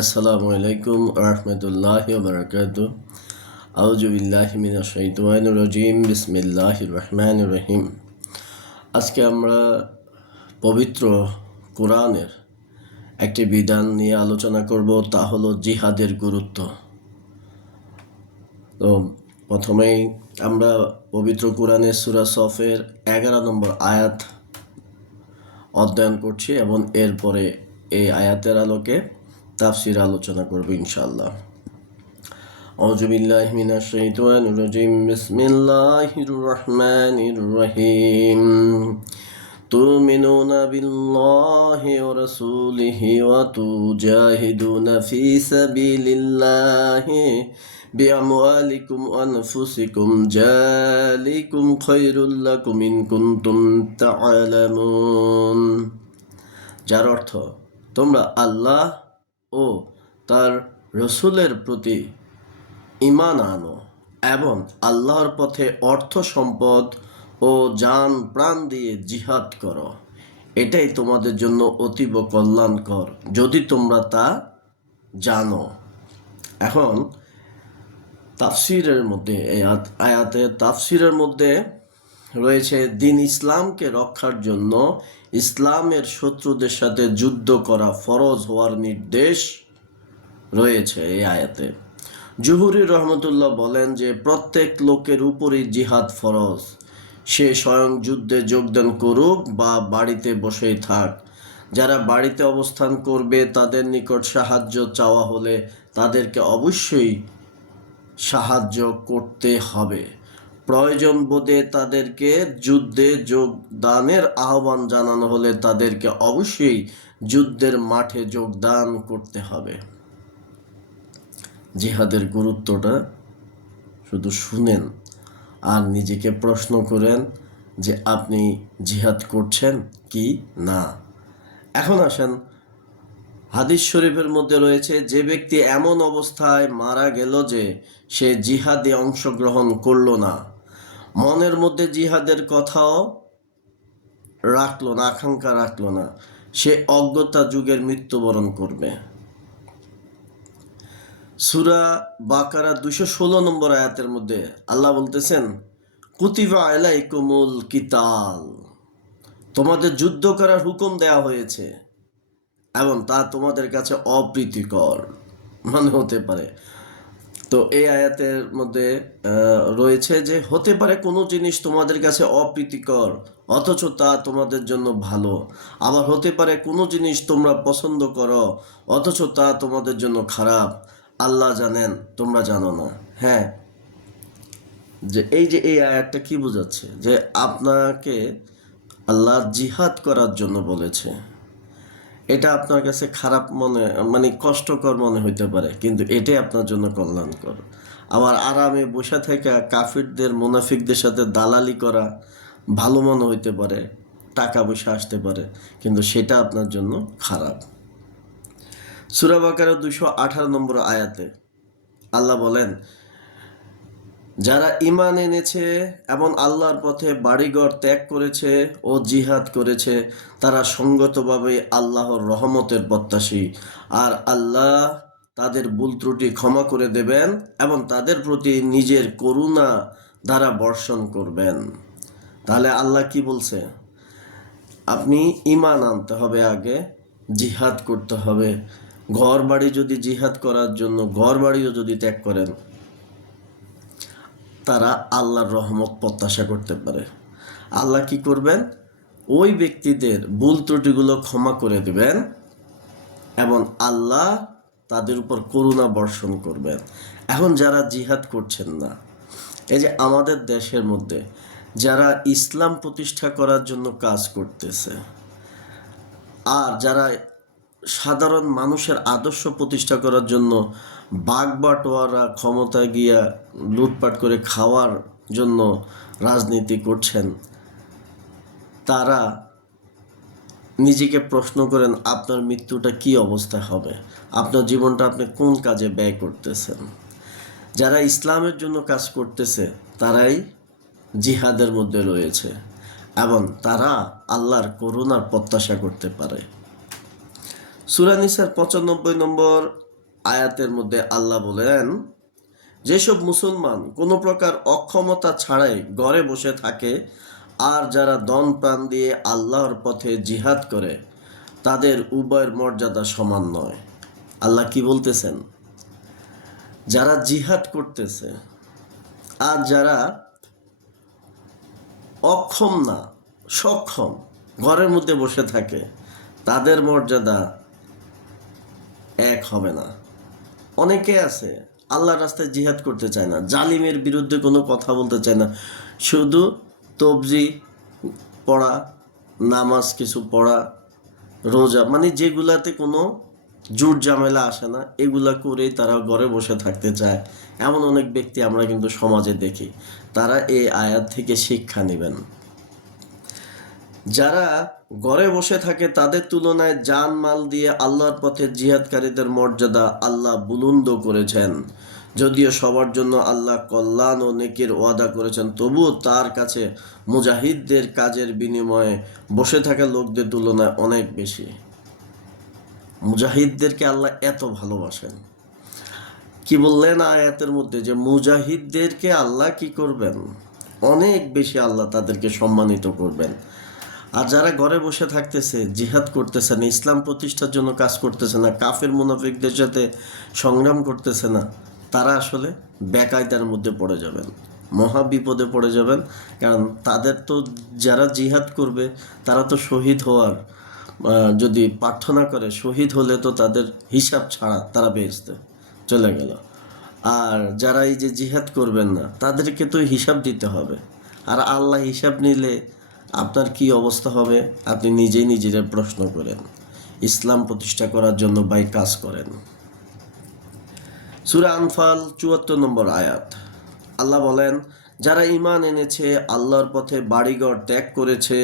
আসসালামু আলাইকুম রহমতুল্লাহি ওয়া বারাকাতুহু। আউযু বিল্লাহি মিনাশ শাইতানির রাজিম। বিসমিল্লাহির রহমানির রহিম। আজকে আমরা পবিত্র কোরআনের একটি বিধান নিয়ে আলোচনা করব, তা হলো জিহাদের গুরুত্ব। তো প্রথমেই আমরা পবিত্র কোরআনের সূরা সফের 11 নম্বর আয়াত অধ্যয়ন করছি এবং এরপরে এই আয়াতের আলোকে তাফসীর আলোচনা করব ইনশাআল্লাহ। আউযু বিল্লাহি মিনাশ শাইতানির রাজিম। বিসমিল্লাহির রহমানির রহিম। তুমিনুনা বিল্লাহি ওয়া রাসূলিহি ওয়া তুজাহিদুনা ফি সাবিলিল্লাহি বিআমওয়ালিকুম ওয়া আনফুসিকুম যালিকুম খায়রুল লাকুম ইন কুনতুম তা'লামুন। যার অর্থ, তোমরা আল্লাহ ও তার রসুলের প্রতি ঈমান আনো এবং আল্লাহর পথে অর্থ সম্পদ ও জান প্রাণ দিয়ে জিহাদ করো। এটাই তোমাদের জন্য অতীব কল্যাণকর, যদি তোমরা তা জানো। এখন তাফসীরের মধ্যে এই আয়াতের তাফসীরের মধ্যে রয়েছে দ্বীন ইসলামকে রক্ষার জন্য ইসলামের শত্রুদের সাথে যুদ্ধ করা ফরজ হওয়ার নির্দেশ রয়েছে এই আয়াতে। জুহুরি রহমতুল্লাহ বলেন যে প্রত্যেক লোকের উপরই জিহাদ ফরজ, সে স্বয়ং যুদ্ধে যোগদান করুক বা বাড়িতে বসেই থাক। যারা বাড়িতে অবস্থান করবে তাদের নিকট সাহায্য চাওয়া হলে তাদেরকে অবশ্যই সাহায্য করতে হবে। প্রয়োজন বোধে তাদেরকে যুদ্ধে যোগদানের আহ্বান জানানো হলে তাদেরকে অবশ্যই যুদ্ধের মাঠে যোগদান করতে হবে। জিহাদের গুরুত্বটা শুধু শুনেন আর নিজেকে প্রশ্ন করেন যে আপনি জিহাদ করছেন কি না। এখন আসেন, হাদিস শরীফের মধ্যে রয়েছে, যে ব্যক্তি এমন অবস্থায় মারা গেল যে সে জিহাদে অংশগ্রহণ করল না, মনের মধ্যে জিহাদের কথাও রাখলো না, আকাঙ্ক্ষা রাখলো না, সে অজ্ঞতা যুগের মৃত্যুবরণ করবে। সূরা বাকারা 216 নম্বর আয়াতের মধ্যে আল্লাহ বলতেছেন, কুতিবা আলাইকুমুল কিতাল, তোমাদের যুদ্ধ করার হুকুম দেয়া হয়েছে এবং তা তোমাদের কাছে অপ্রীতিকর মনে হতে পারে। তো এই আয়াতের মধ্যে রয়েছে যে হতে পারে কোনো জিনিস তোমাদের কাছে অপ্রীতিকর অথচ তা তোমাদের জন্য ভালো, আবার হতে পারে কোনো জিনিস তোমরা পছন্দ করো অথচ তা তোমাদের জন্য খারাপ। আল্লাহ জানেন, তোমরা জানো না। হ্যাঁ, যে এই আয়াতটা কি বোঝাচ্ছে, যে আপনাকে আল্লাহ জিহাদ করার জন্য বলেছে। এটা আপনার কাছে খারাপ মানে কষ্টকর মনে হইতে পারে, কিন্তু এটাই আপনার জন্য কল্যাণকর। আবার আরামে বসে থেকে কাফিরদের মুনাফিকদের সাথে দালালি করা ভালো মনে হইতে পারে, টাকা পয়সা আসতে পারে, কিন্তু সেটা আপনার জন্য খারাপ। সূরা বাকারা 218 নম্বর আয়াতে আল্লাহ বলেন, যারা ঈমান এনেছে এবং আল্লাহর পথে বাড়িঘর ত্যাগ করেছে ও জিহাদ করেছে তারা সঙ্গতভাবে আল্লাহর রহমতের প্রত্যাশী, আর আল্লাহ তাদের ভুল ত্রুটি ক্ষমা করে দেবেন এবং তাদের প্রতি নিজের করুণা দ্বারা বর্ষণ করবেন। তাহলে আল্লাহ কি বলছে? আপনি ঈমান আনতে হবে, আগে জিহাদ করতে হবে। ঘর বাড়ি যদি জিহাদ করার জন্য ঘর বাড়িও যদি ত্যাগ করেন, তারা আল্লাহর রহমত প্রত্যাশা করতে পারে। আল্লাহ কি করবেন? ওই ব্যক্তিদের ভুল ত্রুটিগুলো ক্ষমা করে দেবেন এবং আল্লাহ তাদের উপর করুণা বর্ষণ করবেন। এখন যারা জিহাদ করছেন না, এই যে আমাদের দেশের মধ্যে যারা ইসলাম প্রতিষ্ঠা করার জন্য কাজ করতেছে আর যারা সাধারণ মানুষের আদর্শ প্রতিষ্ঠা করার জন্য বাগবাটোয়ারা ক্ষমতায় গিয়া লুটপাট করে খাওয়ার জন্য রাজনীতি করছেন, তারা নিজেকে প্রশ্ন করেন আপনার মৃত্যুটা কি অবস্থায় হবে, আপনার জীবনটা আপনি কোন কাজে ব্যয় করতেছেন। যারা ইসলামের জন্য কাজ করতেছে তারাই জিহাদের মধ্যে রয়েছে এবং তারা আল্লাহর করুণার প্রত্যাশা করতে পারে। সূরা নিসার 95 নম্বর আয়াতের মধ্যে আল্লাহ বলেন, যেসব মুসলমান কোনো প্রকার অক্ষমতা ছাড়াই ঘরে বসে থাকে আর যারা দন প্রাণ দিয়ে আল্লাহর পথে জিহাদ করে তাদের উভয়ের মর্যাদা সমান নয়। আল্লাহ কি বলতেছেন? যারা জিহাদ করতেছে আর যারা অক্ষম না, সক্ষম, ঘরের মধ্যে বসে থাকে, তাদের মর্যাদা এক হবে না। অনেকে আছে আল্লাহর রাস্তায় জিহাদ করতে চায় না, জালিমের বিরুদ্ধে কোনো কথা বলতে চায় না, শুধু তবজি পড়া, নামাজ কিছু পড়া, রোজা, মানে যেগুলাতে কোনো জোর ঝামেলা আসে না, এগুলা করেই তারা ঘরে বসে থাকতে চায়। এমন অনেক ব্যক্তি আমরা কিন্তু সমাজে দেখি। তারা এই আয়াত থেকে শিক্ষা নেবেন। যারা ঘরে বসে থাকে তাদের তুলনায় জান মাল দিয়ে আল্লাহর পথে জিহাদকারীদের মর্যাদা আল্লাহ বুলন্দ করেছেন। যদিও সবার জন্য আল্লাহ কল্যাণ ও নেকির ওয়াদা করেছেন, তবুও তার কাছে মুজাহিদদের কাজের বিনিময়ে বসে থাকা লোকদের তুলনায় অনেক বেশি। মুজাহিদদেরকে আল্লাহ এত ভালোবাসেন। কি বললেন আয়াতের মধ্যে? যে মুজাহিদদেরকে আল্লাহ কি করবেন? অনেক বেশি আল্লাহ তাদেরকে সম্মানিত করবেন। আর যারা ঘরে বসে থাকতেছে, জিহাদ করতেছে না, ইসলাম প্রতিষ্ঠার জন্য কাজ করতেছে না, কাফের মুনাফিকদের সাথে সংগ্রাম করতেছে না, তারা আসলে বেকায়দার মধ্যে পড়ে যাবেন, মহা বিপদে পড়ে যাবেন। কারণ তাদের তো, যারা জিহাদ করবে তারা তো শহীদ হওয়ার যদি প্রার্থনা করে, শহীদ হলে তো তাদের হিসাব ছাড়া তারা বেহেশতে চলে গেল। আর যারা এই যে জিহাদ করবেন না, তাদেরকে তো হিসাব দিতে হবে। আর আল্লাহ হিসাব নিলে আপনার কি অবস্থা হবে? আপনি নিজেই নিজের প্রশ্ন করেন। ইসলাম প্রতিষ্ঠা করার জন্য ভাই কাজ করেন। সূরা আনফাল ৭৪ নম্বর আয়াত, আল্লাহ বলেন, যারা ঈমান এনেছে, আল্লাহর পথে বাড়িঘর ত্যাগ করেছে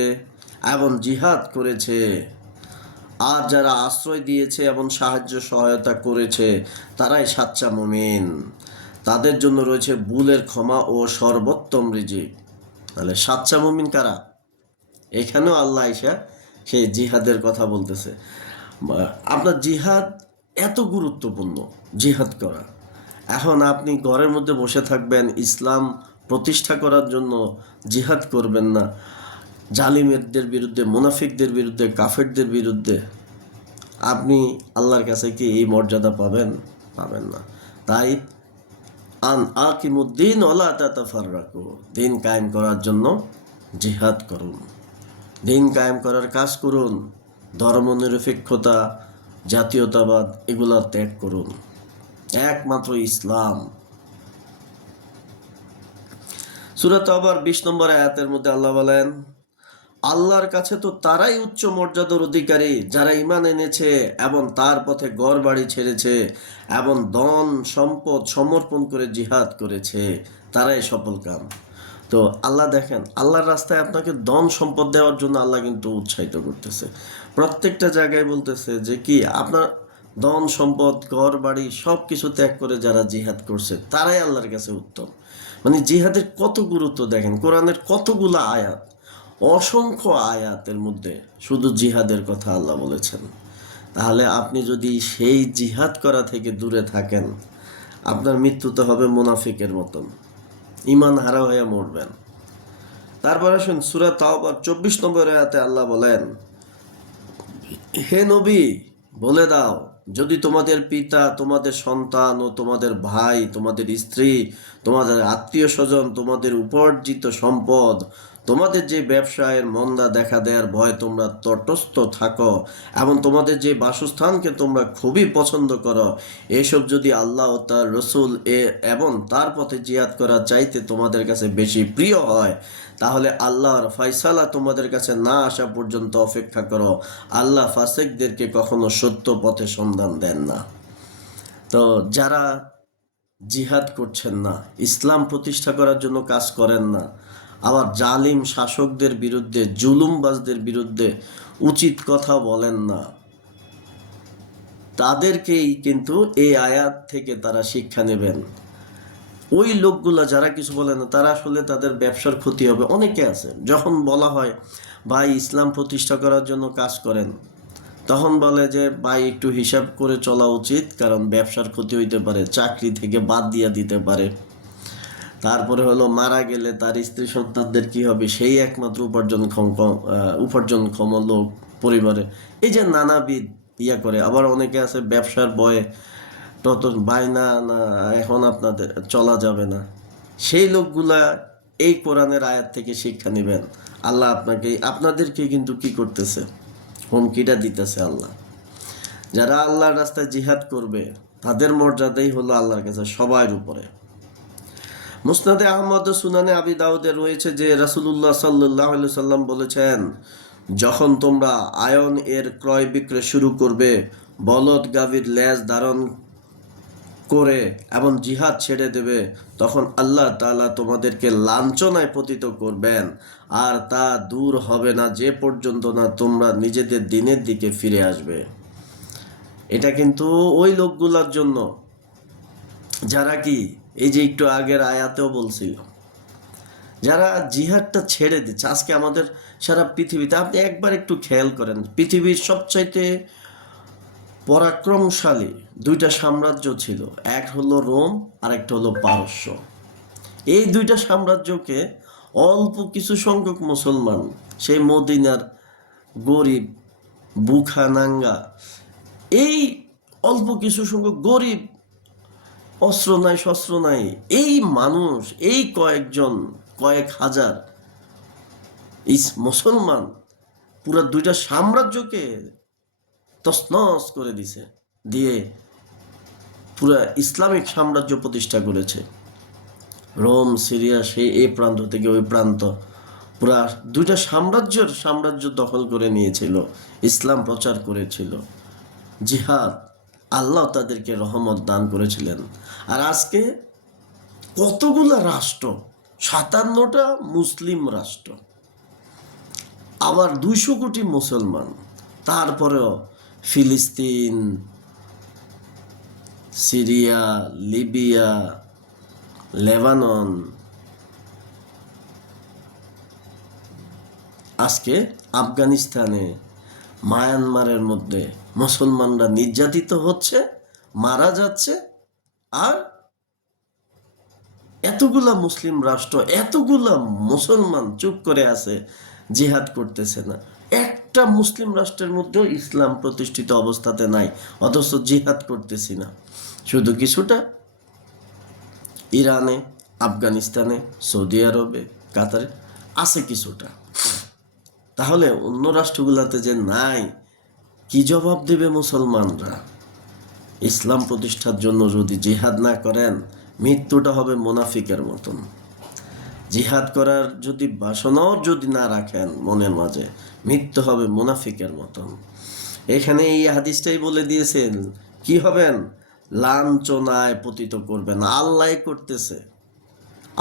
এবং জিহাদ করেছে, আর যারা আশ্রয় দিয়েছে এবং সাহায্য সহায়তা করেছে, তারাই সাচ্চা মুমিন। তাদের জন্য রয়েছে ভুলের ক্ষমা ও সর্বোত্তম রিজিক। তাহলে সাচ্চা মুমিন কারা? এখানেও আল্লাহ আইসা সেই জিহাদের কথা বলতেছে। আপনার জিহাদ এত গুরুত্বপূর্ণ, জিহাদ করা। এখন আপনি ঘরের মধ্যে বসে থাকবেন, ইসলাম প্রতিষ্ঠা করার জন্য জিহাদ করবেন না, জালিমেরদের বিরুদ্ধে, মুনাফিকদের বিরুদ্ধে, কাফেরদের বিরুদ্ধে, আপনি আল্লাহর কাছে কি এই মর্যাদা পাবেন? পাবেন না। তাই আন আকিমুদ্দিন ওয়ালা তাতাফাররাকু, দিন কায়েম করার জন্য জিহাদ করুন, দিন কায়েম করার কাজ করুন, ধর্মনিরপেক্ষতা, জাতীয়তাবাদ এগুলা ত্যাগ করুন, একমাত্র ইসলাম। সূরা তাওবার ২০ নম্বর আয়াতের মধ্যে আল্লাহ বলেন, আল্লাহর কাছে তো তারাই উচ্চ মর্যাদার অধিকারী যারা ঈমান এনেছে এবং তার পথে ঘর বাড়ি ছেড়েছে এবং ধন সম্পদ সমর্পণ করে জিহাদ করেছে, তারাই সফলকাম। তো আল্লাহ দেখেন, আল্লাহর রাস্তায় আপনাকে ধন সম্পদ দেওয়ার জন্য আল্লাহ কিন্তু উৎসাহিত করতেছে। প্রত্যেকটা জায়গায় বলতেছে যে কি, আপনার ধন সম্পদ, ঘর বাড়ি সব কিছু ত্যাগ করে যারা জিহাদ করছে তারাই আল্লাহর কাছে উত্তম। মানে জিহাদের কত গুরুত্ব দেখেন, কোরআনের কতগুলো আয়াত, অসংখ্য আয়াতের মধ্যে শুধু জিহাদের কথা আল্লাহ বলেছেন। তাহলে আপনি যদি সেই জিহাদ করা থেকে দূরে থাকেন, আপনার মৃত্যু তো হবে মুনাফিকের মতন, ঈমান হারা হয়ে মরবেন। তারপরে শুন, সূরা তাওবার ২৪ নম্বর আয়াতে আল্লাহ বলেন, হে নবী বলে দাও, যদি তোমাদের পিতা, তোমাদের সন্তান ও তোমাদের ভাই, তোমাদের স্ত্রী, তোমাদের আত্মীয় স্বজন, তোমাদের উপার্জিত সম্পদ, তোমাদের যে ব্যবসায়ের মন্দা দেখা দেওয়ার ভয় তোমরা তটস্থ থাকো এবং তোমাদের যে বাসস্থানকে তোমরা খুবই পছন্দ করো, এসব যদি আল্লাহ ও তার রসুল এবং তার পথে জিহাদ করা চাইতে তোমাদের কাছে বেশি প্রিয় হয়, তাহলে আল্লাহর ফয়সালা তোমাদের কাছে না আসা পর্যন্ত অপেক্ষা করো। আল্লাহ ফাসিকদেরকে কখনো সত্য পথে সন্ধান দেন না। তো যারা জিহাদ করছেন না, ইসলাম প্রতিষ্ঠা করার জন্য কাজ করেন না, আবার জালিম শাসকদের বিরুদ্ধে, জুলুমবাজদের বিরুদ্ধে উচিত কথা বলেন না, তাদেরকেই কিন্তু এই আয়াত থেকে তারা শিক্ষা নেবেন। ওই লোকগুলা যারা কিছু বলে না, তারা আসলে তাদের ব্যবসার ক্ষতি হবে। অনেকে আছে যখন বলা হয় ভাই ইসলাম প্রতিষ্ঠা করার জন্য কাজ করেন, তখন বলে যে ভাই একটু হিসাব করে চলা উচিত, কারণ ব্যবসার ক্ষতি হইতে পারে, চাকরি থেকে বাদ দিয়া দিতে পারে। তারপরে হলো মারা গেলে তার স্ত্রী সন্তানদের কি হবে, সেই একমাত্র উপার্জনক্ষম লোক পরিবারে। এই যে নানাবিধ ইয়া করে। আবার অনেকে আছে ব্যবসার ভয়ে তত বায়না না, এখন আপনাদের চলা যাবে না। সেই লোকগুলা এই কোরআনের আয়াত থেকে শিক্ষা নেবেন। আল্লাহ আপনাদেরকে কিন্তু কি করতেছে, হুমকিটা দিতেছে আল্লাহ। যারা আল্লাহর রাস্তায় জিহাদ করবে তাদের মর্যাদাই হলো আল্লাহর কাছে সবার উপরে। মুসনাদে আহমদ ও সুনানে আবি দাউদে রয়েছে যে রাসূলুল্লাহ সাল্লাল্লাহু আলাইহি সাল্লাম বলেছেন, যখন তোমরা আয়ন এর ক্রয় বিক্রয় শুরু করবে, বলদ গাভীর লেজ ধারণ করে এবং জিহাদ ছেড়ে দেবে, তখন আল্লাহ তাআলা তোমাদেরকে লাঞ্ছনায় পতিত করবেন, আর তা দূর হবে না যে পর্যন্ত না তোমরা নিজেদের দিনের দিকে ফিরে আসবে। এটা কিন্তু ওই লোকগুলোর জন্য যারা কি, এই যে একটু আগের আয়াতেও বলছিল, যারা জিহাদটা ছেড়ে দিচ্ছে। আজকে আমাদের সারা পৃথিবীতে আপনি একবার একটু খেয়াল করেন, পৃথিবীর সবচাইতে পরাক্রমশালী দুইটা সাম্রাজ্য ছিল, এক হলো রোম আর একটা হলো পারস্য। এই দুইটা সাম্রাজ্যকে অল্প কিছু সংখ্যক মুসলমান, সেই মদিনার গরিব বুখানাঙ্গা, এই অল্প কিছু সংখ্যক গরিব, অস্ত্র নাই শস্ত্র নাই, এই মানুষ, এই কয়েক হাজার মুসলমান পুরো দুইটা সাম্রাজ্যকে তছনছ করে দিছে, দিয়ে পুরা ইসলামিক সাম্রাজ্য প্রতিষ্ঠা করেছে। রোম সিরিয়া, সেই এই প্রান্ত থেকে ওই প্রান্ত, পুরা দুইটা সাম্রাজ্য দখল করে নিয়েছিল, ইসলাম প্রচার করেছিল, জিহাদ, আল্লাহ তাদেরকে রহমত দান করেছিলেন। আর আজকে কতগুলা রাষ্ট্র, 57টা মুসলিম রাষ্ট্র, আবার 200 কোটি মুসলমান, তারপরেও ফিলিস্তিন, সিরিয়া, লিবিয়া, লেবানন, আজকে আফগানিস্তানে, মায়ানমারের মধ্যে মুসলমানরা নির্যাতিত হচ্ছে, মারা যাচ্ছে। আর এতগুলা মুসলিম রাষ্ট্র, এতগুলা মুসলমান চুপ করে আছে, জিহাদ করতেছে না। একটা মুসলিম রাষ্ট্রের মধ্যেও ইসলাম প্রতিষ্ঠিত অবস্থাতে নাই, অথচ জিহাদ করতেছি না। শুধু কিছুটা ইরানে, আফগানিস্তানে, সৌদি আরবে, কাতারে আছে কিছুটা। তাহলে অন্য রাষ্ট্রগুলোতে যে নাই, কি জবাব দেবে মুসলমানরা? ইসলাম প্রতিষ্ঠার জন্য যদি জিহাদ না করেন, মৃত্যুটা হবে মুনাফিকের মতন। জিহাদ করার যদি বাসনাও যদি না রাখেন মনের মাঝে, মৃত্যু হবে মুনাফিকের মতন। এখানে এই হাদিসটাই বলে দিয়েছেন, কি হবেন? লাঞ্ছনায় পতিত করবেন, আল্লাহ করতেছে।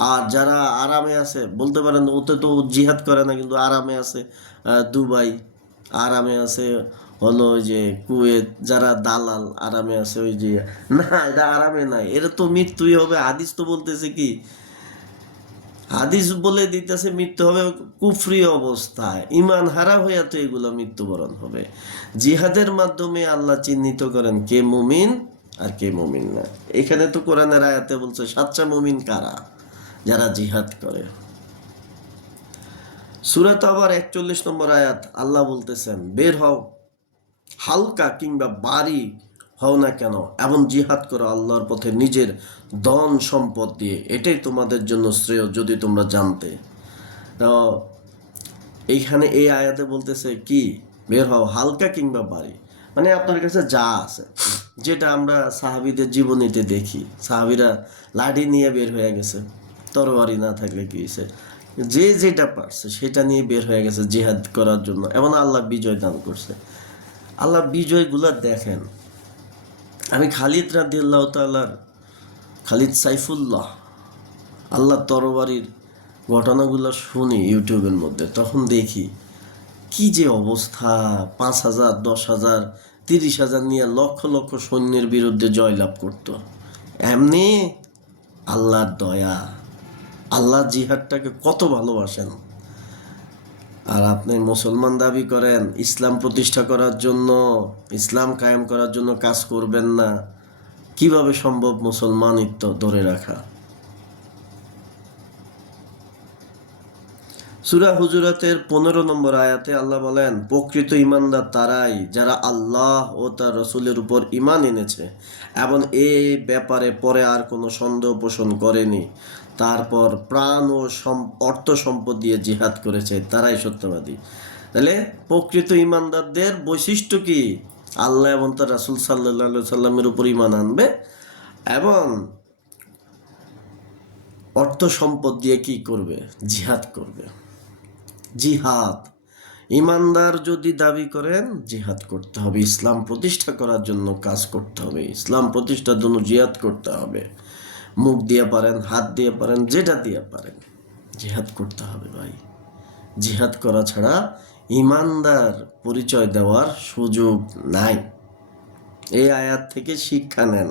আর যারা আরামে আছে, বলতে পারেন ওতে তো জিহাদ করে না, কিন্তু আরামে আছে দুবাই, আরামে আছে হলো ওই যে কুয়েত, যারা দালাল আরামে আছে, ওই যে না, এটা আরামে নাই, এরা তো মৃত্যুই হবে। হাদিস তো বলতেছে কি, হাদিস বলে দিতেছে মৃত্যু হবে কুফরি অবস্থায়, ইমান হারা হইয়া তো এগুলো মৃত্যুবরণ হবে। জিহাদের মাধ্যমে আল্লাহ চিহ্নিত করেন কে মুমিন আর কে মুমিন না। এখানে তো কোরআনের আয়াতে বলছে সাচ্চা মুমিন কারা, যারা জিহাদ করে। সূরা তাওবার 41 নম্বর আয়াত, আল্লাহ বলতেছেন, বের হও, হালকা কিংবা বাড়ি হও না কেন, এবং জিহাদ করো আল্লাহর পথে নিজের ধন সম্পদ দিয়ে, এটাই তোমাদের জন্য শ্রেয় যদি তোমরা জানতে। তো এইখানে এই আয়াতে বলতেছে কি, বের হও হালকা কিংবা বাড়ি, মানে আপনার কাছে যা আছে, যেটা আমরা সাহাবীদের জীবনীতে দেখি, সাহাবীরা লাঠি নিয়ে বের হয়ে গেছে, তরবারি না থাকলে কি হয়েছে, যে যেটা পারছে সেটা নিয়ে বের হয়ে গেছে জিহাদ করার জন্য, এবং আল্লাহ বিজয় দান করছে। আল্লাহ বিজয়গুলা দেখেন। আমি খালিদ রাদিয়াল্লাহু তাআলার, খালিদ সাইফুল্লাহ, আল্লাহ তরবারির ঘটনাগুলো শুনি ইউটিউবের মধ্যে, তখন দেখি কি যে অবস্থা। 5,000, 10,000, 30,000 নিয়ে লক্ষ লক্ষ সৈন্যের বিরুদ্ধে জয়লাভ করত। এমনি আল্লাহর দয়া, আল্লাহ জিহাদটাকে কত ভালোবাসেন। আর আপনি মুসলমান দাবি করেন, ইসলাম প্রতিষ্ঠা করার জন্য, ইসলাম কায়েম করার জন্য কাজ করবেন না। কিভাবে সম্ভব মুসলমানিত্ব ধরে রাখা? সূরা হুজুরাতের 15 নম্বর আয়াতে আল্লাহ বলেন, প্রকৃত ঈমানদার তারাই যারা আল্লাহ ও তার রসুলের উপর ঈমান এনেছে এবং এই ব্যাপারে পরে আর কোনো সন্দেহ পোষণ করেনি, তারপর প্রাণ ও অর্থ সম্পদ দিয়ে জিহাদ করেছে, তারাই সত্যবাদী। তাহলে প্রকৃত ঈমানদারদের বৈশিষ্ট্য কি? আল্লাহ এবং তার রাসূল সাল্লাল্লাহু সাল্লামের উপর ঈমান আনবে এবং অর্থ সম্পদ দিয়ে কি করবে? জিহাদ করবে। জিহাদ, ইমানদার যদি দাবি করেন জিহাদ করতে হবে, ইসলাম প্রতিষ্ঠা করার জন্য কাজ করতে হবে, ইসলাম প্রতিষ্ঠার জন্য জিহাদ করতে হবে। মুখ দিয়ে পারেন, হাত দিয়ে পারেন, যেটা দিয়ে পারেন জিহাদ করতে হবে ভাই। জিহাদ করা ছাড়া ইমানদার পরিচয় দেওয়ার সুযোগ নাই। এই আয়াত থেকে শিক্ষা নেন।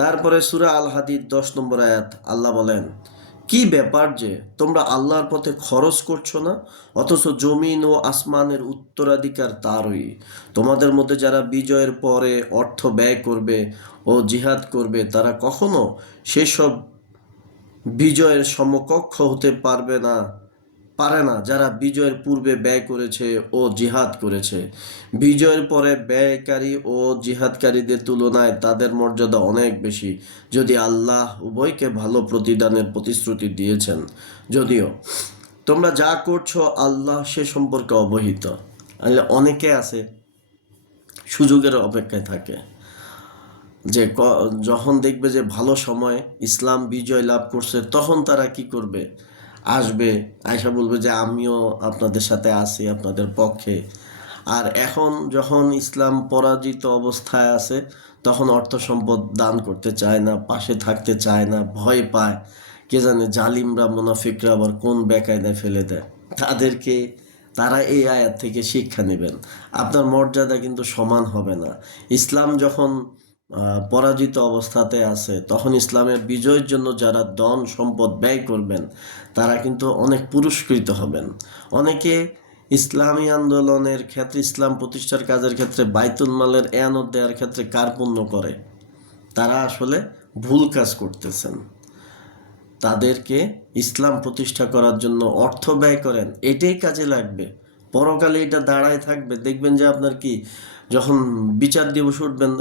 তারপরে সূরা আল হাদিদ 10 নম্বর আয়াত আল্লাহ বলেন, কি ব্যাপার যে তোমরা আল্লাহর পথে খরচ করছো না, অথচ জমিন ও আসমানের উত্তরাধিকার তারই। তোমাদের মধ্যে যারা বিজয়ের পরে অর্থ ব্যয় করবে ও জিহাদ করবে তারা কখনো সেসব বিজয়ের সমকক্ষ হতে পারে না যারা বিজয়ের পূর্বে ব্যয় করেছে ও জিহাদ করেছে। বিজয়ের পরে ব্যয়কারী ও জিহাদকারীদের তুলনায় তাদের মর্যাদা অনেক বেশি, যদি আল্লাহ উভয়কে ভালো প্রতিদানের প্রতিশ্রুতি দিয়েছেন। যদিও তোমরা যা করছো আল্লাহ সে সম্পর্কে অবহিত। অনেকে আছে সুযোগের অপেক্ষায় থাকে, যে যখন দেখবে যে ভালো সময় ইসলাম বিজয় লাভ করছে তখন তারা কি করবে? আসবে, আয়সা বলবে যে আমিও আপনাদের সাথে আছি, আপনাদের পক্ষে। আর এখন যখন ইসলাম পরাজিত অবস্থায় আছে তখন অর্থ সম্পদ দান করতে চায় না, পাশে থাকতে চায় না, ভয় পায়। কে জানে জালিমরা, মুনাফিকরা আবার কোন বেকায়দায় ফেলে দেয় তাদেরকে। তারা এই আয়াত থেকে শিক্ষা নেবেন। আপনার মর্যাদা কিন্তু সমান হবে না। ইসলাম যখন পরাজিত অবস্থাতে আছে তখন ইসলামের বিজয়ের জন্য যারা ধন সম্পদ ব্যয় করবেন তারা কিন্তু অনেক পুরস্কৃত হবেন। অনেকে ইসলামী আন্দোলনের ক্ষেত্রে, ইসলাম প্রতিষ্ঠার কাজের ক্ষেত্রে বাইতুল মালের এয়ানত দেওয়ার ক্ষেত্রে কার্পণ্য করে, তারা আসলে ভুল কাজ করতেছেন। তাদেরকে ইসলাম প্রতিষ্ঠা করার জন্য অর্থ ব্যয় করেন, এটাই কাজে লাগবে। পরকালে এটা দাঁড়ায় থাকবে। দেখবেন যে আপনার কি, যখন বিচার দিবস উঠবেন,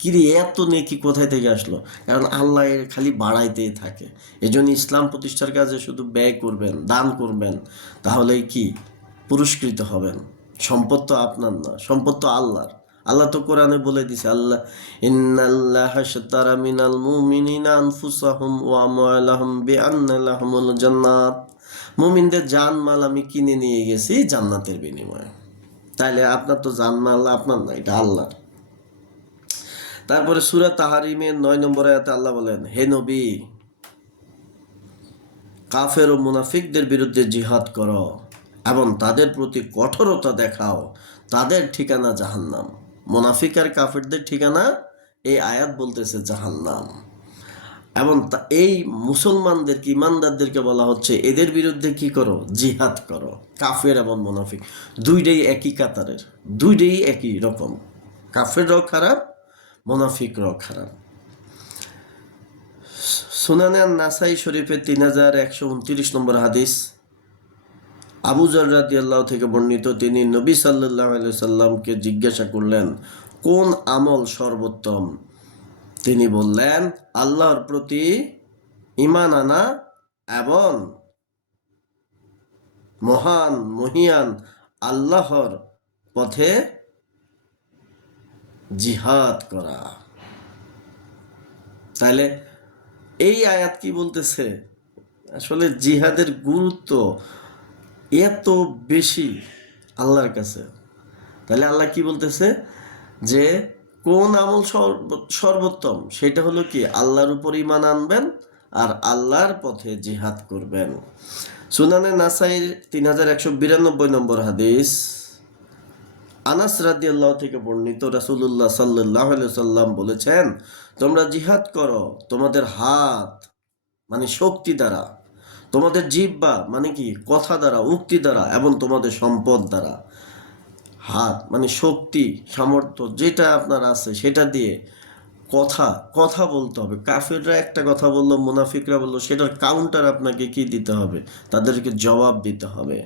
কিরে এত নেকি কোথায় থেকে আসলো? কারণ আল্লাহ খালি বাড়াইতেই থাকে। এজন্য ইসলাম প্রতিষ্ঠার কাজে শুধু ব্যয় করবেন, দান করবেন, তাহলেই কি পুরস্কৃত হবেন। সম্পদ তো আপনার না, সম্পদ তো আল্লাহর। আল্লাহ তো কোরআনে বলে দিছে, আল্লাহ ইন্নাল্লাহা আশতারা মিনাল মুমিনিনা আনফুসাহুম ওয়া আমওয়ালাহুম বিআন্না লাহুমুল জান্নাত। মুমিনদের জানমাল আমি কিনে নিয়ে গেছি জান্নাতের বিনিময়ে। তাইলে আপনার তো জানমাল আপনার না, এটা আল্লাহর। তারপরে সূরা তাহরিমের 9 নম্বর আয়াতে আল্লাহ বলেন, হে নবী, কাফের ও মুনাফিকদের বিরুদ্ধে জিহাদ করো এবং তাদের প্রতি কঠোরতা দেখাও, তাদের ঠিকানা জাহান্নাম। মুনাফিক আর কাফেরদের ঠিকানা, এই আয়াত বলতেছে জাহান্নাম। এবং এই মুসলমানদেরকে, ইমানদারদেরকে বলা হচ্ছে এদের বিরুদ্ধে কি করো? জিহাদ করো। কাফের এবং মুনাফিক দুইটাই একই কাতারের, দুইটাই একই রকম। কাফেররাও খারাপ, মুনাফিকরাও খারাপ। সুনানে নাসাই শরীফের 3129 নম্বর হাদিস, আবু যর রাদিয়াল্লাহু থেকে বর্ণিত, তিনি নবী সাল্লাল্লাহু আলাইহি সাল্লামকে জিজ্ঞাসা করলেন, কোন আমল সর্বোত্তম? তিনি বললেন, আল্লাহর প্রতি ঈমান আনা এবং মহিয়ান আল্লাহর পথে জিহাদ করা। তাহলে এই আয়াত কি বলতেছে? আসলে জিহাদের গুরুত্ব এত বেশি আল্লাহর কাছে। তাহলে আল্লাহ কি বলতেছে যে কোন আমল সর্বোত্তম? সেটা হলো কি, আল্লাহর উপর ঈমান আনবেন আর আল্লাহর পথে জিহাদ করবেন। সুনানে নাসাইর 3192 নম্বর হাদিস, আনাস রাদিয়াল্লাহু থেকে বর্ণিত, রাসূলুল্লাহ সাল্লাল্লাহু আলাইহি সাল্লাম বলেছেন, তোমরা জিহাদ করো তোমাদের হাত মানে শক্তি দ্বারা, তোমাদের জিহ্বা মানে কি, কথা দ্বারা, উক্তি দ্বারা এবং তোমাদের সম্পদ দ্বারা, হাত মানে শক্তি, সামর্থ্য যেটা আপনার আছে সেটা দিয়ে কথা কথা বলতে হবে। কাফিররা একটা কথা বললো, মুনাফিকরা বললো, সেটার কাউন্টার আপনাকে কি দিতে হবে, তাদেরকে জবাব দিতে হবে।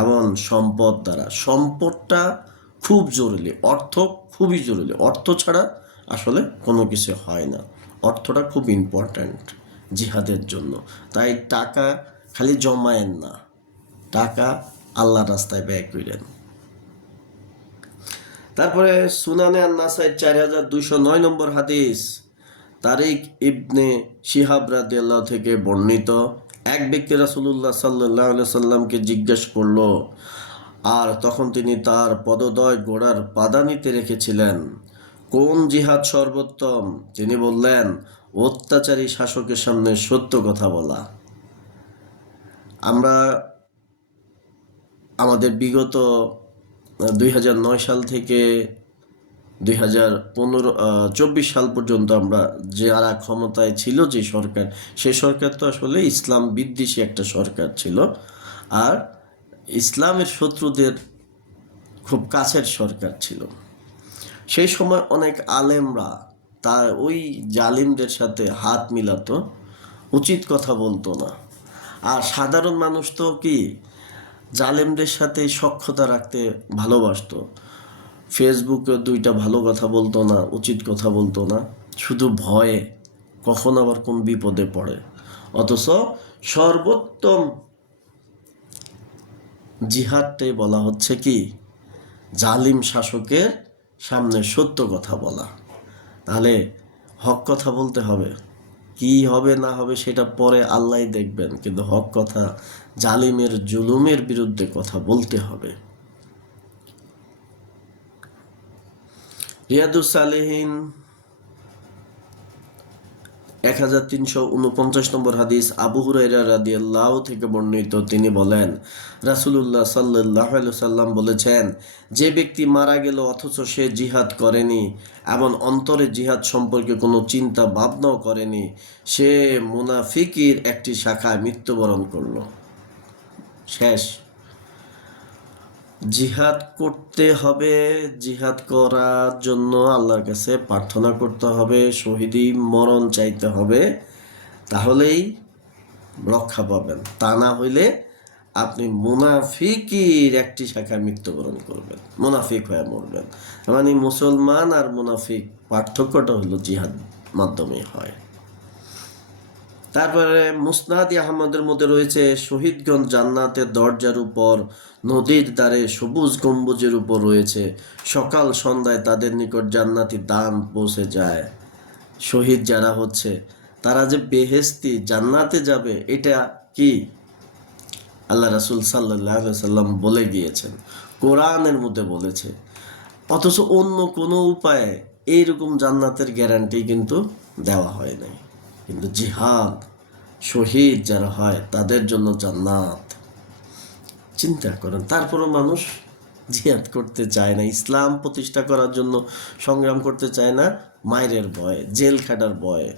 এবং সম্পদ দ্বারা, সম্পদটা খুব জরুরি, অর্থ খুবই জরুরি, অর্থ ছাড়া আসলে কোনো কিছু হয় না, অর্থটা খুব ইম্পর্ট্যান্ট জিহাদের জন্য। তাই টাকা খালি জমায়েন না, টাকা আল্লাহর রাস্তায় ব্যয় করেন। তারপরে সুনানে আন-নাসাই 4209 নম্বর হাদিস, তারিক ইবনে শিহাব রাদিয়াল্লাহু থেকে বর্ণিত, এক ব্যক্তি রাসূলুল্লাহ সাল্লাল্লাহু আলাইহি সাল্লামকে জিজ্ঞেস করলো, আর তখন তিনি তার পদদয় ঘোড়ার পাদানিতে রেখেছিলেন, কোন জিহাদ সর্বোত্তম? তিনি বললেন, অত্যাচারী শাসকের সামনে সত্য কথা বলা। আমরা আমাদের বিগত 2009 সাল থেকে 2024 সাল পর্যন্ত আমরা যারা ক্ষমতায় ছিল, যে সরকার, সেই সরকার তো আসলে ইসলাম বিদ্বেষী একটা সরকার ছিল, আর ইসলামের শত্রুদের খুব কাছের সরকার ছিল। সেই সময় অনেক আলেমরা তার ওই জালিমদের সাথে হাত মিলাতো, উচিত কথা বলতো না। আর সাধারণ মানুষ তো কি জালেমদের সাথে সখ্যতা রাখতে ভালোবাসতো, ফেসবুকে দুইটা ভালো কথা বলতো না, উচিত কথা বলতো না, শুধু ভয়ে কখন আবার কোন বিপদে পড়ে। অথচ সর্বোত্তম জিহাদটাই বলা হচ্ছে কি, জালিম শাসকের সামনে সত্য কথা বলা। তাহলে হক কথা বলতে হবে, কি হবে না হবে সেটা পরে আল্লাহই দেখবেন, কিন্তু হক কথা, জালিমের জুলুমের বিরুদ্ধে কথা বলতে হবে। রিয়াদুস সালেহিন 1349 নম্বর হাদিস, আবু হুরায়রা রাদিয়াল্লাহু থেকে বর্ণিত, তিনি বলেন, রাসূলুল্লাহ সাল্লাল্লাহু আলাইহি সাল্লাম বলেছেন, যে ব্যক্তি মারা গেল অথচ সে জিহাদ করেনি এবং অন্তরে জিহাদ সম্পর্কে কোনো চিন্তা ভাবনাও করেনি, সে মুনাফিকের একটি শাখায় মৃত্যুবরণ করল। শেষ। জিহাদ করতে হবে, জিহাদ করার জন্য আল্লাহর কাছে প্রার্থনা করতে হবে, শহীদি মরণ চাইতে হবে, তাহলেই রক্ষা পাবেন। তা না হইলে আপনি মুনাফিকের একটি শাখায় মৃত্যুবরণ করবেন, মুনাফিক হয়ে মরবেন। মানে মুসলমান আর মুনাফিক পার্থক্যটা হলো জিহাদ মাধ্যমে হয়। তারপরে মুসনাদ আহমদের মধ্যে রয়েছে, শহীদগণ জান্নাতের দরজার উপর, নদীর ধারে সবুজ গম্বুজের উপর রয়েছে, সকাল সন্ধ্যায় তাদের নিকট জান্নাতি দান পৌঁছে যায়। শহীদ যারা হচ্ছে তারা যে বেহেশতি জান্নাতে যাবে, এটা কি আল্লাহ রাসূল সাল্লাল্লাহু আলাইহি সাল্লাম বলে গিয়েছেন, কোরআনের মধ্যে বলেছে। অথচ অন্য কোনো উপায়ে এইরকম জান্নাতের গ্যারান্টি কিন্তু দেওয়া হয় নাই। কিন্তু জিহাদ, শহীদ যারা হয় তাদের জন্য জান্নাত। চিন্তা করেন, তারপরও মানুষ জিহাদ করতে চায় না, ইসলাম প্রতিষ্ঠা করার জন্য সংগ্রাম করতে চায় না, মায়ের ভয়ে, জেল খাটার ভয়ে।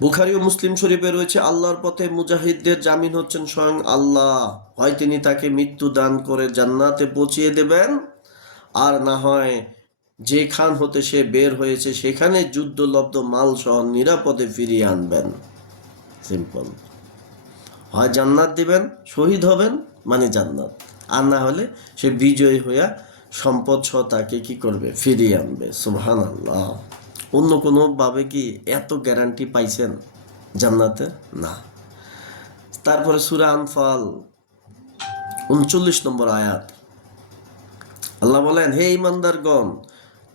বুখারী ও মুসলিম শরীফে রয়েছে, আল্লাহর পথে মুজাহিদদের জামিন হচ্ছেন স্বয়ং আল্লাহ, হয় তিনি তাকে মৃত্যু দান করে জান্নাতে পৌঁছিয়ে দেবেন, আর না হয় যেখান হতে সে বের হয়েছে সেখানে যুদ্ধলব্ধ মাল সহ নিরাপদে ফিরিয়ে আনবেন। সিম্পল। হয় জান্নাত দিবেন, শহীদ হবেন মানে জান্নাত, আর না হলে সে বিজয়ী হইয়া সম্পদ সহ তাকে কি করবে, ফিরিয়ে আনবে। সুবহানাল্লাহ। অন্য কোনো ভাবে কি এত গ্যারান্টি পাইছেন জান্নাতে? না। তারপরে সূরা আনফাল 39 নম্বর আয়াত, আল্লাহ বলেন, হে ঈমানদারগণ,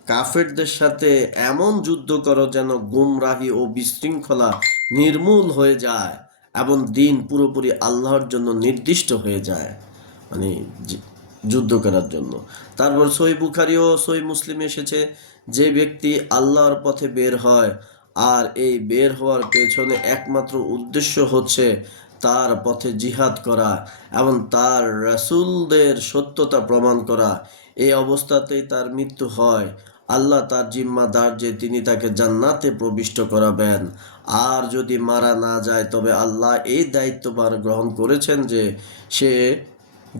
কাফেরদের সাথে এমন যুদ্ধ করো যেন গুমরাহি ও বিশৃঙ্খলা নির্মূল হয়ে যায় এবং দিন পুরোপুরি আল্লাহর জন্য নির্দিষ্ট হয়ে যায়, মানে যুদ্ধ করার জন্য। তারপর সহিহ বুখারী ও সহিহ মুসলিমে এসেছে, যে ব্যক্তি আল্লাহর পথে বের হয় আর এই বের হওয়ার পেছনে একমাত্র উদ্দেশ্য হচ্ছে তার পথে জিহাদ করা এবং তার রাসূলদের সত্যতা প্রমাণ করা, এই অবস্থাতেই তার মৃত্যু হয় আল্লাহ তার জিম্মাদার যে তিনি তাকে জান্নাতে প্রবিষ্ট করাবেন। আর যদি মারা না যায় তবে আল্লাহ এই দায়িত্বভার গ্রহণ করেছেন যে সে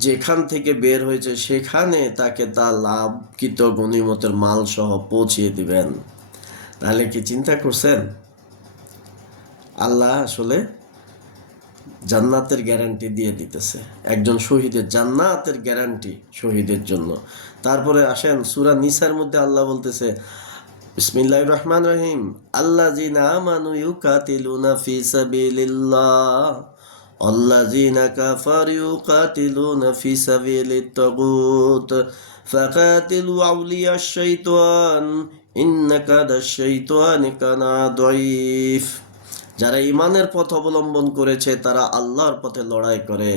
যেখান থেকে বের হয়েছে সেখানে তাকে তার লাভকৃত গনিমতের মাল সহ পৌঁছিয়ে দিবেন। তাহলে কি চিন্তা করছেন? আল্লাহ আসলে জান্নাতের গ্যারান্টি দিয়ে দিতেছে, একজন শহীদের জান্নাতের গ্যারান্টি শহীদের জন্য। তারপরে আসেন সূরা নিসার মধ্যে আল্লাহ বলতেছে, বিসমিল্লাহির রহমানির রহিম, আল্লাযিনা আমানু ইউকাতিলুনা ফি সাবিলিল্লাহ আল্লাযিনা কাফারু ইউকাতিলুনা ফি সাবিলিত তাগুত ফাকাতিলু আউলিয়াশ শাইতান ইন্না কাদাশ শাইতানি কানা দাঈফ। যারা ইমানের পথ অবলম্বন করেছে তারা আল্লাহর পথে লড়াই করে,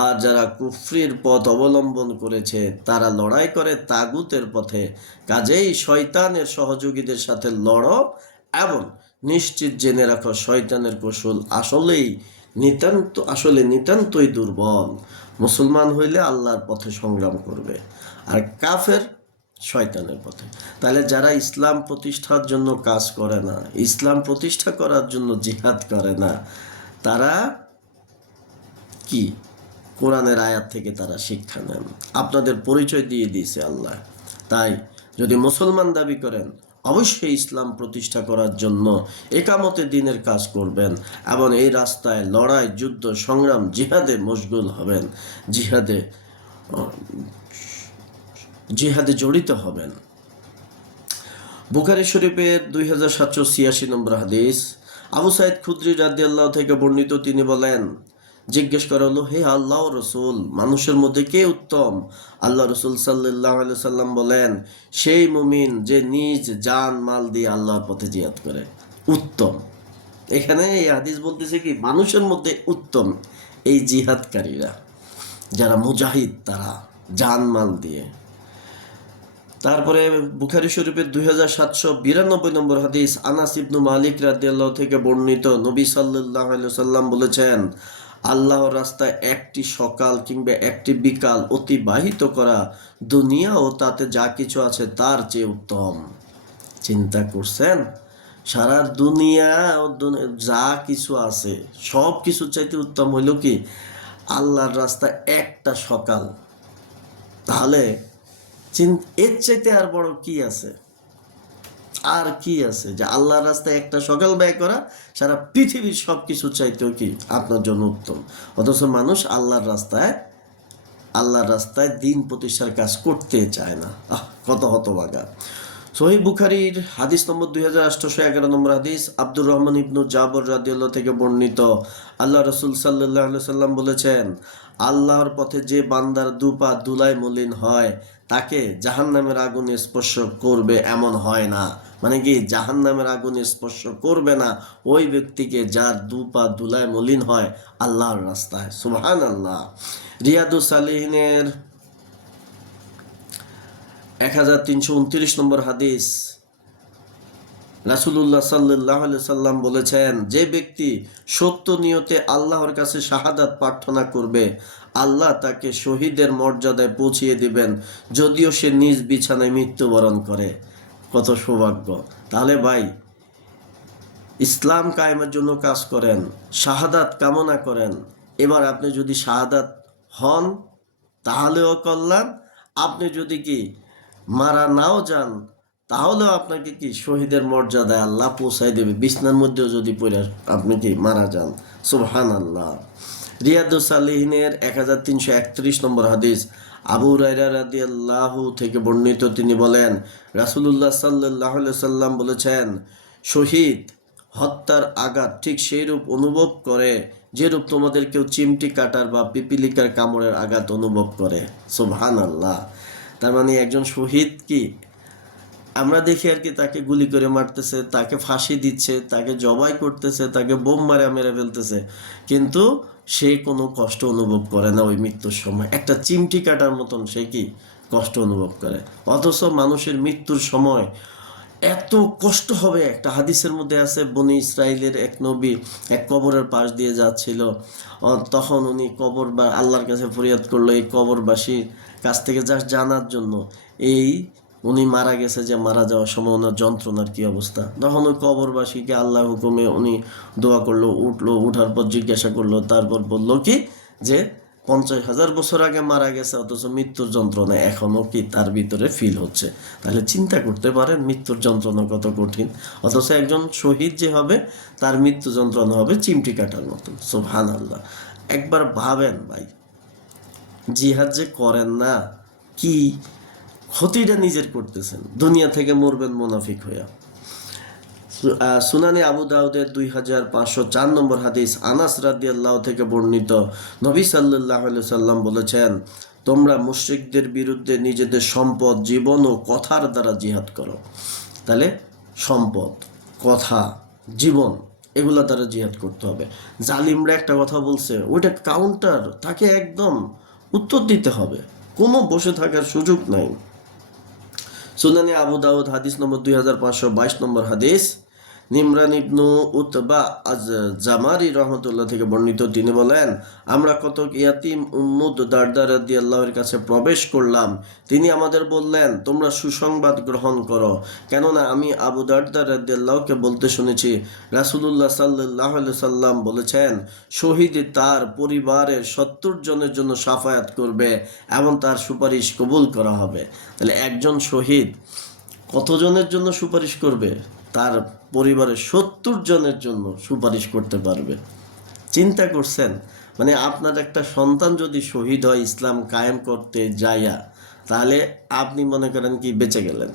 আর যারা কুফরির পথ অবলম্বন করেছে তারা লড়াই করে তাগুতের পথে। কাজেই শয়তানের সহযোগীদের সাথে লড়ো এবং নিশ্চিত জেনে রাখো শয়তানের কৌশল নিতান্তই দুর্বল। মুসলমান হইলে আল্লাহর পথে সংগ্রাম করবে, আর কাফের শয়তানের পথে। তাহলে যারা ইসলাম প্রতিষ্ঠার জন্য কাজ করে না, ইসলাম প্রতিষ্ঠা করার জন্য জিহাদ করে না, তারা কি কোরআনের আয়াত থেকে তারা শিক্ষা নেন। আপনাদের পরিচয় দিয়ে দিয়েছে আল্লাহ। তাই যদি মুসলমান দাবি করেন অবশ্যই ইসলাম প্রতিষ্ঠা করার জন্য একামতে দ্বীনের কাজ করবেন এবং এই রাস্তায় লড়াই, যুদ্ধ, সংগ্রাম, জিহাদে মশগুল হবেন, জিহাদে জড়িত হবেন। বুখারী শরীফের 2786 নম্বর হাদিস, আবু সাইদ খুদরি রাদিয়াল্লাহু থেকে বর্ণিত, তিনি বলেন, জিজ্ঞেস করা হলো, হে আল্লাহ রসুল, মানুষের মধ্যে কে উত্তম? আল্লাহ রসুল সাল্লাল্লাহু আলাইহি সাল্লাম বলেন, সেই মুমিন যে নিজ জান মাল দিয়ে আল্লাহর পথে জিহাদ করে। উত্তম, এখানে এই হাদিস বলতেছে কি, মানুষের মধ্যে উত্তম এই জিহাদকারীরা, যারা মুজাহিদ, তারা জান মাল দিয়ে। তারপরে বুখারী শরীফের 2792 নম্বর হাদিস, আনাস ইবনু মালিক রাদিয়াল্লাহু থেকে বর্ণিত, নবী সাল্লাল্লাহু আলাইহি সাল্লাম বলেছেন, আল্লাহর রাস্তায় একটি সকাল কিংবা একটি বিকাল অতিবাহিত করা দুনিয়া ও তাতে যা কিছু আছে তার চেয়ে উত্তম। চিন্তা করছেন? সারা দুনিয়া ও যা কিছু আছে সব কিছু চাইতে উত্তম হইল কি আল্লাহর রাস্তায় একটা সকাল। তাহলে এর চাইতে আর বড় কি আছে? আর কি আছে যে আল্লাহর রাস্তায় একটা সকাল ব্যয় করা সারা পৃথিবীর সব কিছু চাইতেও কি আপনার জন্য উত্তম। অথচ মানুষ আল্লাহর রাস্তায় দিন প্রতিষ্ঠার কাজ করতে চায় না। কত হতভাগা। সহিহ বুখারীর হাদিস নম্বর 2811 নম্বর হাদিস, আব্দুর রহমান ইবনু জাবর রাদিয়াল্লাহু থেকে বর্ণিত, আল্লাহ রাসূল সাল্লাল্লাহু আলাইহি সাল্লাম বলেছেন, আল্লাহর পথে যে বান্দার দুপা ধুলায় মলিন হয় তাকে জাহান্নামের আগুন স্পর্শ করবে এমন হয় না। মানে কি, জাহান্নামের আগুন স্পর্শ করবে না ওই ব্যক্তিকে যার দুপা ধুলায় মলিন হয় আল্লাহর রাস্তায়। সুবহানাল্লাহ। রিয়াদুস সালিহিনের 1329 নম্বর হাদিস, রাসূলুল্লাহ সাল্লাল্লাহু আলাইহি সাল্লাম বলেছেন, যে ব্যক্তি সত্য নিয়তে আল্লাহর কাছে শাহাদাত প্রার্থনা করবে আল্লাহ তাকে শহীদের মর্যাদায় পৌঁছিয়ে দিবেন যদিও সে নিজ বিছানায় মৃত্যুবরণ করে। কত সৌভাগ্য। তাহলে ভাই, ইসলাম কায়েমের জন্য কাজ করেন, শাহাদাত কামনা করেন। এবার আপনি যদি শাহাদাত হন তাহলেও কল্যাণ, আপনি যদি কি মারা নাও যান তাহলেও আপনাকে কি শহীদের মর্যাদায় আল্লাহ পৌঁছায় দেবে, বিছনার মধ্যেও যদি পড়ে আপনি কি মারা যান। সুবহানাল্লাহ। রিয়াদুস সালিহিনের 1331 নম্বর হাদিস, আবু হুরায়রা রাদিয়াল্লাহু থেকে বর্ণিত, তিনি বলেন, রাসূলুল্লাহ সাল্লাল্লাহু আলাইহি সাল্লাম বলেছেন, শহীদ হত্যার আঘাত ঠিক সেইরূপ অনুভব করে যেরূপ তোমাদের কেউ চিমটি কাটার বা পিপিলিকার কামড়ের আঘাত অনুভব করে। সুবহানাল্লাহ। তার মানে একজন শহীদ কি আমরা দেখি আর কি, তাকে গুলি করে মারতেছে, তাকে ফাঁসি দিচ্ছে, তাকে জবাই করতেছে, তাকে বোম মেরে ফেলতেছে, কিন্তু সে কোনো কষ্ট অনুভব করে না ওই মৃত্যুর সময়। একটা চিমটি কাটার মতন সে কি কষ্ট অনুভব করে। অথচ মানুষের মৃত্যুর সময় এত কষ্ট হবে। একটা হাদিসের মধ্যে আছে, বনি ইসরাইলের এক নবী এক কবরের পাশ দিয়ে যাচ্ছিল, তখন উনি আল্লাহর কাছে ফরিয়াদ করলো এই কবরবাসীর কাছ থেকে জানার জন্য, এই উনি মারা গেছে, যে মারা যাওয়ার সময় ওনার যন্ত্রণার কি অবস্থা, তখন ওই কবরবাসীকে আল্লাহ হুকুমে উনি দোয়া করলো, উঠলো, উঠার পর জিজ্ঞাসা করলো, তারপর বললো কি যে 50,000 বছর আগে মারা গেছে, অথচ মৃত্যুর যন্ত্রণা এখনো কি তার ভিতরে ফিল হচ্ছে। তাহলে চিন্তা করতে পারেন মৃত্যুর যন্ত্রণা কত কঠিন, অথচ একজন শহীদ যে হবে তার মৃত্যু যন্ত্রণা হবে চিমটি কাটার মতন। সুবহানাল্লাহ। একবার ভাবেন ভাই, জিহাদ যে করেন না, কি ক্ষতিটা নিজের করতেছেন, দুনিয়া থেকে মরবেন মুনাফিক হইয়া। সুনানি আবু দাউদের 2504 নম্বর হাদিস, আনাস রাদিয়াল্লাহু থেকে বর্ণিত, নবী সাল্লাল্লাহু আলাইহি সাল্লাম বলেছেন, তোমরা মুশরিকদের বিরুদ্ধে নিজেদের সম্পদ, জীবন ও কথার দ্বারা জিহাদ করো। তাহলে সম্পদ, কথা, জীবন এগুলা দ্বারা জিহাদ করতে হবে। জালিমরা একটা কথা বলছে, ওইটা কাউন্টার, তাকে একদম উত্তর দিতে হবে, কোনো বসে থাকার সুযোগ নাই। সুনানি আবু দাউদ হাদিস নম্বর 2522 নম্বর হাদিস, নিমরান ইবনু উতবা আজ জামারি রহমতুল্লাহ থেকে বর্ণিত, তিনি বলেন, আমরা কত ইয়াতিম উম্মুদ দারদা রাদিয়াল্লাহুর কাছে প্রবেশ করলাম। তিনি আমাদের বললেন, তোমরা সুসংবাদ গ্রহণ করো, কেননা আমি আবু দারদা রাদিয়াল্লাহুকে বলতে শুনেছি রাসূলুল্লাহ সাল্লাল্লাহু আলাইহি সাল্লাম বলেছেন, শহীদ তার পরিবারের 70 জনের জন্য সাফায়াত করবে এবং তার সুপারিশ কবুল করা হবে। তাহলে একজন শহীদ কতজনের জন্য সুপারিশ করবে? তার পরিবারের 70 জনের জন্য সুপারিশ করতে পারবে। চিন্তা করছেন? মানে আপনার একটা সন্তান যদি শহীদ হয় ইসলাম কায়েম করতে যাইয়া, তাহলে আপনি মনে করেন কি বেঁচে গেলেন।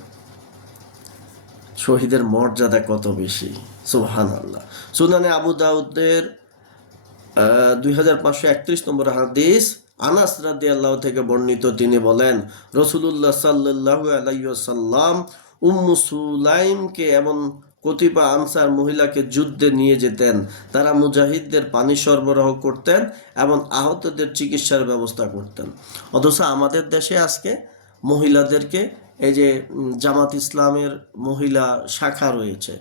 শহীদের মর্যাদা কত বেশি, সুবহানাল্লাহ। সুনানে আবু দাউদের 2531 নম্বর হাদিস, আনাস রাদিয়াল্লাহু থেকে বর্ণিত, তিনি বলেন, রাসূলুল্লাহ সাল্লাল্লাহু আলাইহি ওয়াসাল্লাম উম্মু সুলাইমকে এবং কতিপয় আনসার মহিলাকে যুদ্ধে নিয়ে যেতেন। তারা মুজাহিদদের পানি সরবরাহ করতেন এবং আহতদের চিকিৎসার ব্যবস্থা করতেন। অথচ আমাদের দেশে আজকে মহিলাদেরকে, এই যে জামাত ইসলামের মহিলা শাখা রয়েছে,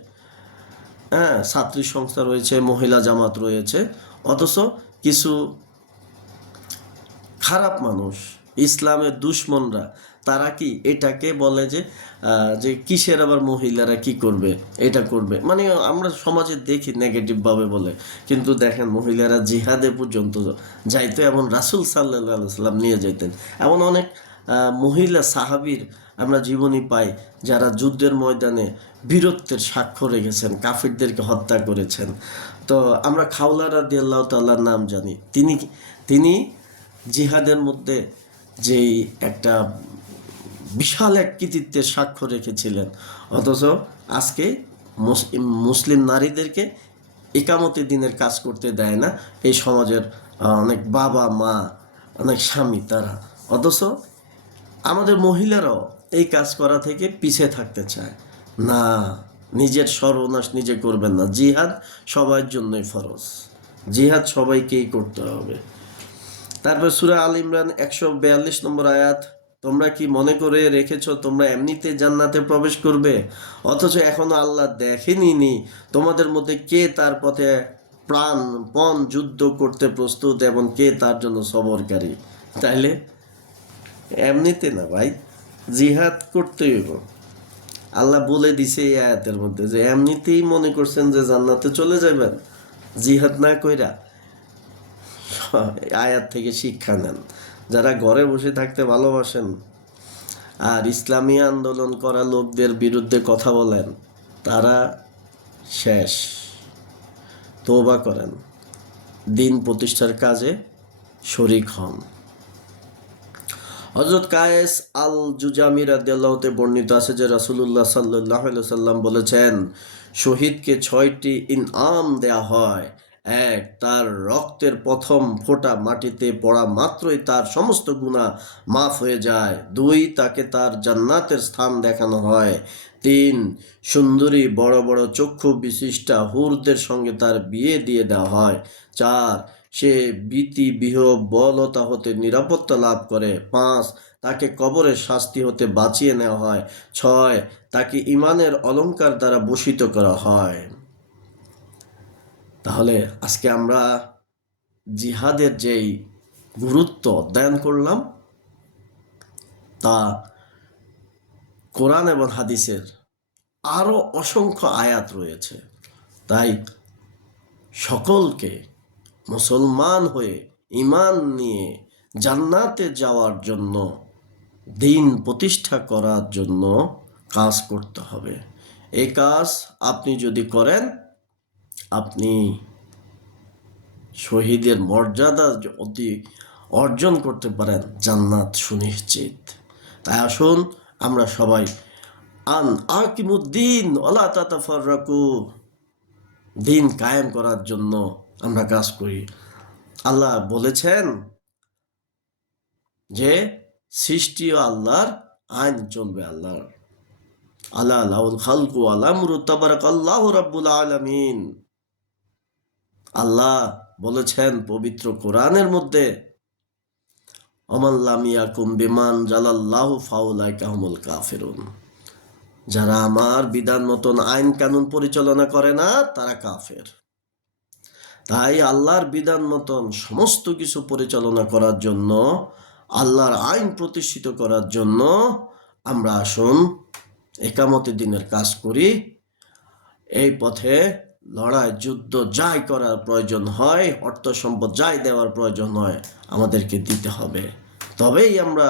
হ্যাঁ, ছাত্রী সংস্থা রয়েছে, মহিলা জামাত রয়েছে, অথচ কিছু খারাপ মানুষ, ইসলামের দুশ্মনরা, তারা কি এটাকে বলে যে যে কিসের আবার মহিলারা কি করবে, এটা করবে, মানে আমরা সমাজে দেখি নেগেটিভভাবে বলে, কিন্তু দেখেন মহিলারা জিহাদে পর্যন্ত যাইতো এবং রাসূল সাল্লাল্লাহু আলাইহি সাল্লাম নিয়ে যাইতেন। এমন অনেক মহিলা সাহাবীর আমরা জীবনী পাই যারা যুদ্ধের ময়দানে বীরত্বের সাক্ষ্য রেখেছেন, কাফিরদেরকে হত্যা করেছেন। তো আমরা খাওলা রাদিয়াল্লাহু তাআলার নাম জানি, তিনি জিহাদের মধ্যে যেই একটা বিশাল এক কৃতিত্বের সাক্ষ্য রেখেছিলেন, অথচ আজকে মুসলিম নারীদেরকে ইকামতি দিনের কাজ করতে দেয় না এই সমাজের অনেক বাবা মা, অনেক স্বামী তারা, অথচ আমাদের মহিলারাও এই কাজ করা থেকে পিছিয়ে থাকতে চায় না। নিজের সর্বনাশ নিজে করবেন না, জিহাদ সবার জন্যই ফরজ, জিহাদ সবাইকেই করতে হবে। তারপর সূরা আল ইমরান 142 নম্বর আয়াত, তোমরা কি মনে করে রেখেছ তোমরা এমনিতে জান্নাতে প্রবেশ করবে, অথচ এখনো আল্লাহ দেখেনি তোমাদের মধ্যে কে তার পথে প্রাণপণ যুদ্ধ করতে প্রস্তুত এবং কে তার জন্য সবরকারী। তাইলে এমনিতে না ভাই, জিহাদ করতে হইব। আল্লাহ বলে দিছে এই আয়াতের মধ্যে যে এমনিতেই মনে করছেন যে জান্নাতে চলে যাবেন জিহাদ না কইরা, আয়াত থেকে শিক্ষা নেন। যারা ঘরে বসে থাকতে ভালোবাসেন আর ইসলামী আন্দোলন করা লোকদের বিরুদ্ধে কথা বলেন, তারা শেষ। তওবা করেন, দিন প্রতিষ্ঠার কাজে শরীক হন। হযরত কায়েস আল জুজামি রাদিয়াল্লাহু তে বর্ণিত আছে যে রাসূলুল্লাহ সাল্লাল্লাহু আলাইহি সাল্লাম বলেছেন, শহীদকে 6টি ইনআম দেয়া হয়। 1, তার রক্তের প্রথম ফোঁটা মাটিতে পড়া মাত্রই তার সমস্ত গুনাহ মাফ হয়ে যায়। 2, তাকে তার জান্নাতের স্থান দেখানো হয়। 3, সুন্দরী বড় বড় চক্ষু বিশিষ্টা হুরদের সঙ্গে তার বিয়ে দিয়ে দেওয়া হয়। 4, সে বিহ্বলতা হতে নিরাপত্তা লাভ করে। 5, তাকে কবরের শাস্তি হতে বাঁচিয়ে নেওয়া হয়। 6, তাকে ঈমানের অলংকার দ্বারা ভূষিত করা হয়। তাহলে আজকে আমরা জিহাদের যেই গুরুত্ব অধ্যয়ন করলাম, তা কোরআন এবং হাদিসের আরো অসংখ্য আয়াত রয়েছে। তাই সকলকে মুসলমান হয়ে ঈমান নিয়ে জান্নাতে যাওয়ার জন্য, দিন প্রতিষ্ঠা করার জন্য কাজ করতে হবে। এই কাজ আপনি যদি করেন, আপনি শহীদের মর্যাদা অতি অর্জন করতে পারেন, জান্নাত সুনিশ্চিত। তাই আসুন আমরা সবাই আকিমুদ্দিন ওয়ালা তাতাফাররাকু, দিন কায়েম করার জন্য আমরা কাজ করি। আল্লাহ বলেছেন যে সৃষ্টিও আল্লাহর, আইন চলবে আল্লাহর। আলা লাউল খালকু ওয়াল আমরু তাবারাকাল্লাহু রাব্বুল আলামিন। আল্লাহ বলেছেন পবিত্র কোরআনের মধ্যে, ওমান লাম ইয়াকুম বিমান জালাল্লাহু ফাউলাইকা হুমুল কাফিরুন, যারা আমার বিধান মতন আইন কানুন পরিচালনা করে না তারা কাফের। তাই আল্লাহর বিধান মতন সমস্ত কিছু পরিচালনা করার জন্য, আল্লাহর আইন প্রতিষ্ঠিত করার জন্য আমরা আসুন একামতে দিনের কাজ করি। এই পথে লড়াই যুদ্ধ যাই করার প্রয়োজন হয়, অর্থ সম্পদ যাই দেওয়ার প্রয়োজন হয়, আমাদেরকে দিতে হবে। তবেই আমরা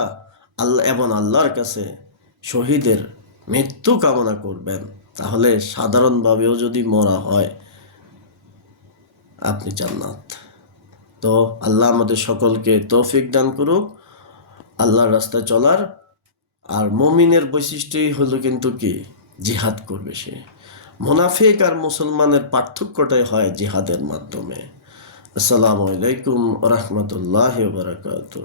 আল্লাহ এবং আল্লাহর কাছে শহীদের মৃত্যু কামনা করবেন। তাহলে সাধারণভাবেও যদি মরা হয়, আপনি জান্নাত। তো আল্লাহ আমাদের সকলকে তৌফিক দান করুক আল্লাহর রাস্তায় চলার। আর মুমিনের বৈশিষ্ট্যই হলো কিন্তু কি, জিহাদ করবে সে। মুনাফিক আর মুসলমানের পার্থক্যটাই হয় জিহাদের মাধ্যমে। আসসালামু আলাইকুম ওয়া রাহমাতুল্লাহি ওয়া বারাকাতুহু।